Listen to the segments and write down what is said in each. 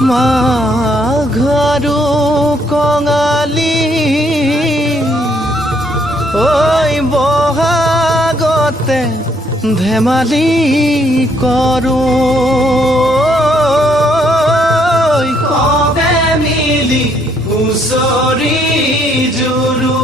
মাঘৰো কঙালী ঐ বহাগতে ধেমালি কৰোঁ কবে মিলি হুঁচৰি জুৰু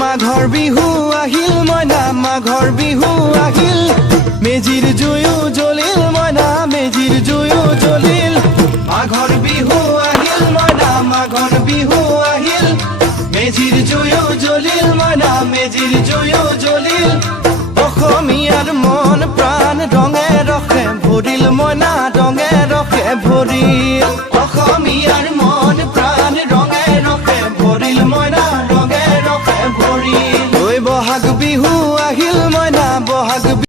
মাঘৰ বিহু আহিল মইনা মাঘৰ বিহু আহিল মেজিৰ জুয়ো জ্বলিল মইনা মেজিৰ জুয়ো জ্বলিল মাঘৰ বিহু আহিল মইনা মাঘৰ বিহু আহিল মেজিৰ জুয়ো জ্বলিল মইনা মেজিৰ জুয়ো জ্বলিল